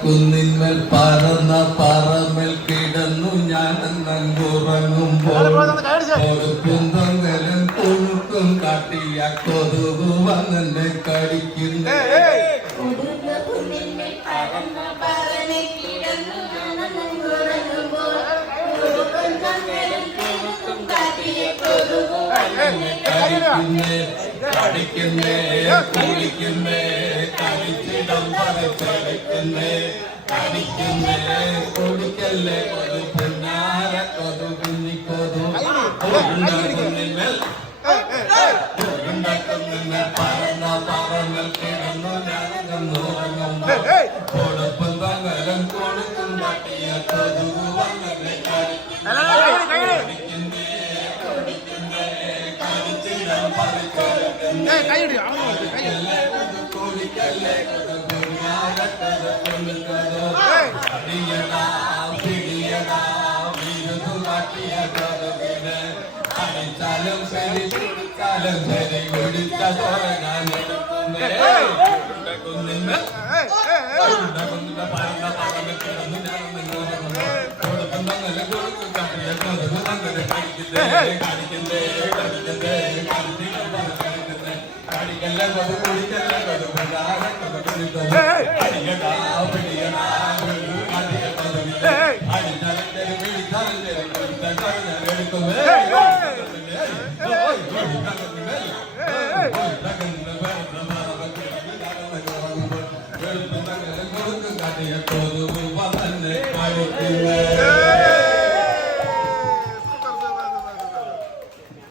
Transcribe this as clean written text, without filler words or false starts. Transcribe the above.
കുന്നിന്മേൽ പറന്ന പറമേൽ കിടന്നു ഞാൻ നങ്കുറങ്ങുമ്പോൾ കൊടുക്കും തൊങ്ങലും കുണുക്കും കാട്ടിയ കൊതുകു വന്നെ കടിക്കുന്നു. കടിക്കുന്നേ കുളിക്കുന്നേ കളിച്ചിടം പറിച്ചടിക്കുന്നേ കടിക്കുന്നേ കുടിക്കല്ലേ കൊതു പൊന്നാര കൊതു കുഞ്ഞിക്കൊതു കുന്നിന്മേൽ പറന്ന പറന്നൽ കിടന്നു ഞാനുറങ്ങുമ്പോ കൊടുപ്പും തങ്ങലും കൊടുക്കും കാട്ടിയ കൊതുകു വന്നെ അടിച്ചാലും ശരി പിടിച്ചാലും ശരി ഒടിച്ച കുന്നിന് പറഞ്ഞ പറഞ്ഞ കിടന്നു കൊടുക്കുന്നങ്ങനെ കൊടുക്കും കാട്ടിയ കൊതുകു അങ്ങനെ കടിക്കുന്നേ കടിക്കുന്നേ കടിക്കുന്നേ കടിക്കുന്നേ കടിക്കല്ല കൊതു കുടിക്കല്ല കൊതു കൊതു അടിയടാ പിടിയടാ അടിയ കൊതു അടിച്ചാലും ശരി പിടിച്ചാലും ശരി കൊടുത്ത എടുക്കും